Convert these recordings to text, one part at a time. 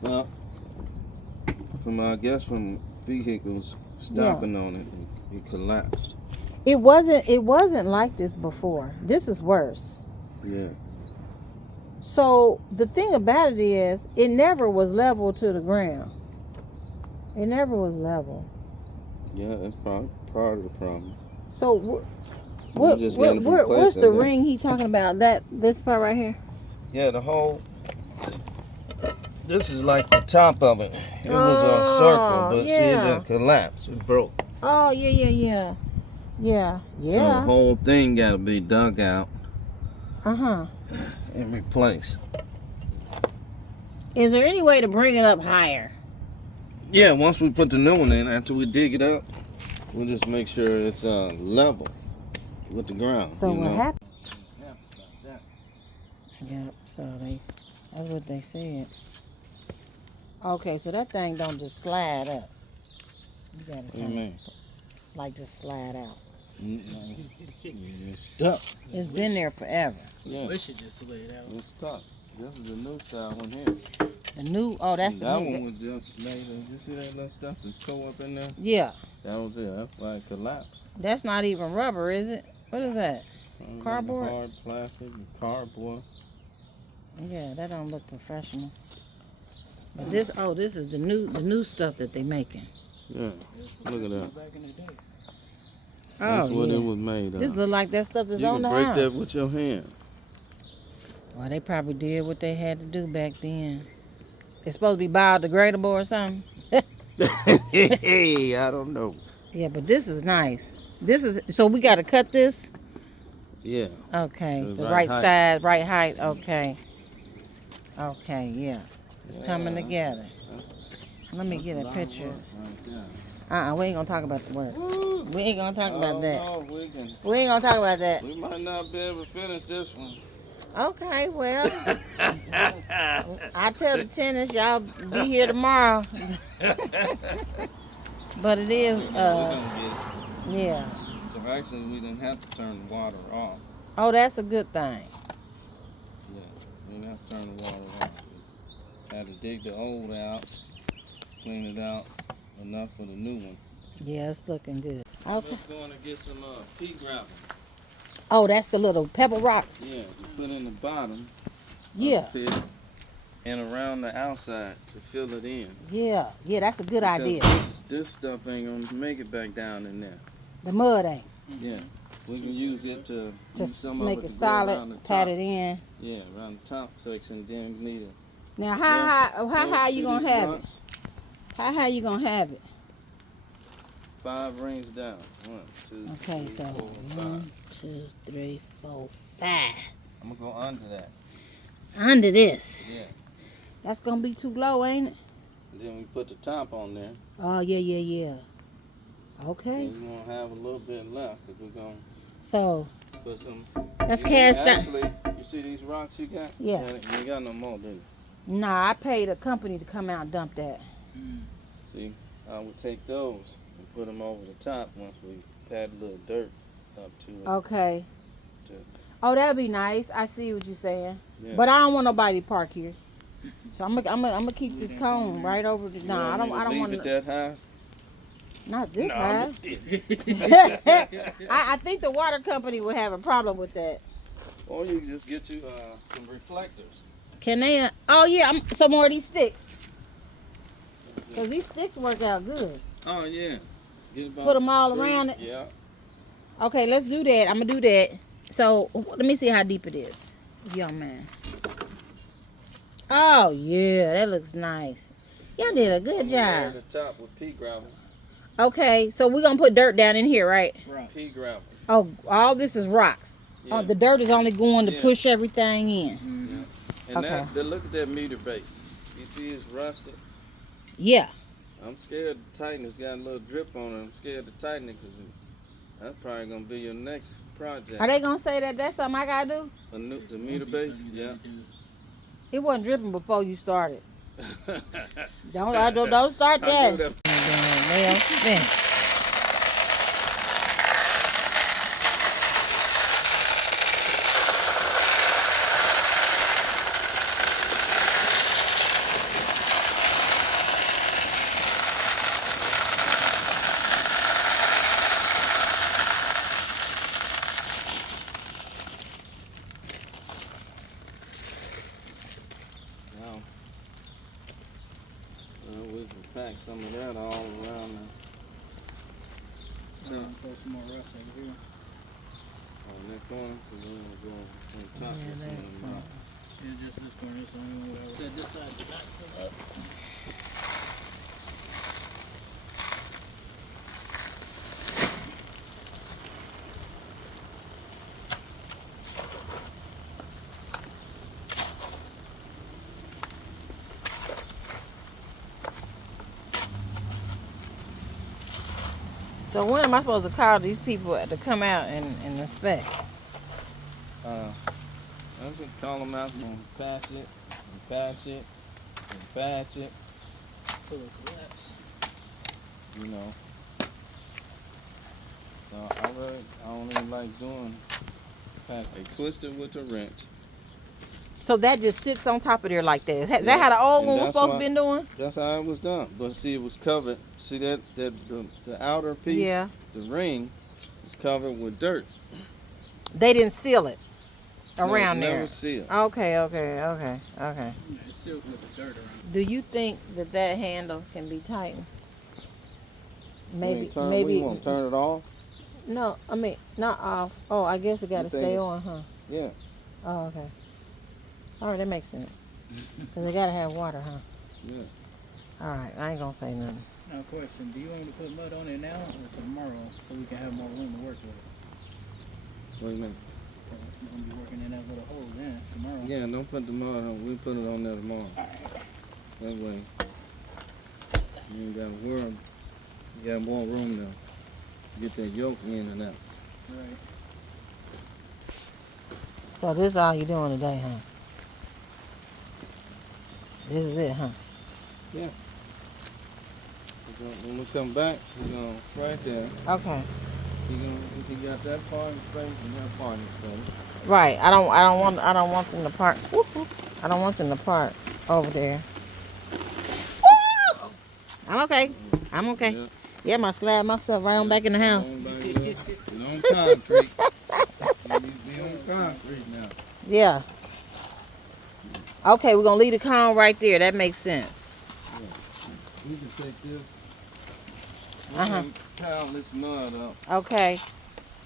Well, I guess from vehicles stopping on it, it collapsed. It wasn't like this before. This is worse. Yeah. So the thing about it is, it never was level to the ground. It never was level. Yeah, that's probably part of the problem. So what's the ring he talking about? This part right here? Yeah, the whole. This is like the top of it. It was a circle, but see, it didn't collapse. It broke. Oh, yeah. So the whole thing got to be dug out. Uh-huh. And replaced. Is there any way to bring it up higher? Yeah, once we put the new one in, after we dig it up, we'll just make sure it's level with the ground. So what happened? Yep, so that's what they said. Okay, so that thing don't just slide up. You gotta kind of like just slide out. It's stuck. It's been there forever. Yeah. We should just slid out. It's stuck. This is the new style one here. The new, that's the that new. That one was just made of, you see that little stuff that's tore up in there? Yeah. That was it. That's why it collapsed. That's not even rubber, is it? What is that? Cardboard? Hard plastic, cardboard. Yeah, that don't look professional. But this is the new stuff that they making. Yeah, look at that. Back in the day. That's what it was made of. This look like that stuff is on the house. You can break that with your hand. Well, they probably did what they had to do back then. It's supposed to be biodegradable or something. Hey, I don't know. Yeah, but this is nice. So we got to cut this? Yeah. Okay, so the right side, right height. Okay. Okay, yeah. It's coming together. Let me get a picture. We ain't gonna talk about the work. We ain't gonna talk about that. We ain't gonna talk about that. We might not be able to finish this one. Okay, well, I tell the tenants y'all be here tomorrow. But it is, yeah. So actually, we didn't have to turn the water off. Oh, that's a good thing. Yeah, we didn't have to turn the water off. We had to dig the old out, clean it out enough for the new one. Yeah, it's looking good. Okay. I'm just going to get some pea gravel. Oh, that's the little pebble rocks. Yeah, you put in the bottom. Yeah. Pit and around the outside to fill it in. Yeah, that's a good idea. This stuff ain't gonna make it back down in there. The mud ain't. Yeah, we can use it to make it solid, pat it in. Yeah, around the top section. Then we need it. Now, how high you gonna have it? How high you gonna have it? 5 rings down. 1, 2, okay, 3, so 4, 1, 5. 2, 3, 4, 5. I'm gonna go under that. Under this? Yeah. That's gonna be too low, ain't it? And then we put the top on there. Oh, yeah. Okay. And we're gonna have a little bit left because we're gonna put some. Let's cast down. Actually, you see these rocks you got? Yeah. You ain't got no more, do you? Nah, I paid a company to come out and dump that. See, I would take those and put them over the top once we pat a little dirt up to it. Okay. Oh, that'd be nice. I see what you're saying. Yeah. But I don't want nobody to park here. So I'm gonna keep this cone right over the. Nah, I don't want it that high. Not this high. I think the water company would have a problem with that. Or you can just get you some reflectors. Can they? Oh yeah, some more of these sticks. Cause these sticks work out good. Oh yeah. Put them all around it. Yeah. Okay, let's do that. I'm gonna do that. So let me see how deep it is, if y'all mind. Oh yeah, that looks nice. Y'all did a good job. The top with pea gravel. Okay, so we're gonna put dirt down in here, right? Pea gravel. Oh, all this is rocks. Yeah. Oh, the dirt is only going to push everything in. Mm-hmm. And look at that meter base. You see it's rusted? Yeah. I'm scared to tighten it. It's got a little drip on it. I'm scared to tighten it because that's probably going to be your next project. Are they going to say that that's something I got to do? The meter base? Yeah. It wasn't dripping before you started. Don't start that. Well, Now, we can pack some of that all around the top. Throw some more rocks over here. On that corner, because we're going to go on top Yeah, of some that of them corner. rocks. Yeah, just this corner. This only one whatever. Said this side did not fill up. So when am I supposed to call these people to come out and inspect? I just call them out and patch it, and patch it, and patch it, Till it collapse. you know. I don't even like doing patch. They twist it with a wrench. So that just sits on top of there like that. Is that Yeah, how the old and one was that's supposed to why- been doing? That's how it was done. But see, it was covered. See the outer piece, Yeah. the ring, is covered with dirt. They didn't seal it around Never there. sealed. Okay. Yeah, it's sealed with the dirt around. Do you think that handle can be tightened? Maybe. We won't turn it off. No, I mean not off. Oh, I guess it got to You think stay it's- on, huh? Yeah. Oh, okay. All right, that makes sense. Cause they gotta have water, huh? Yeah. All right, I ain't gonna say nothing. Now, question: do you want me to put mud on it now or tomorrow so we can have more room to work with it? What do you mean? We're gonna be working in that little hole then tomorrow. Yeah, don't put the mud on. We put it on there tomorrow. That way, you ain't got to worry. You got more room now. Get that yoke in and out. Right. So this is all you doing today, huh? This is it, huh? Yeah. When we come back, we're going to, right there, Okay. he got that parking space and that parking space. Right. I don't want them to park. I don't want them to park over there. Woo! I'm okay. I'm okay. Yeah. Yeah, I slide myself right on back in the house. On back there. And on concrete. You need to be on concrete now. Yeah. Okay, we're gonna leave the cone right there. That makes sense. We can take this. We Uh-huh. can pile this mud up. Okay.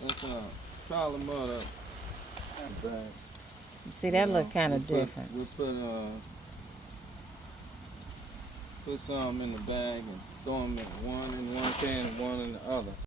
Let's pile the mud up. Back. See, that look kind of different. We'll put some in the bag and throw them in one can and one in the other.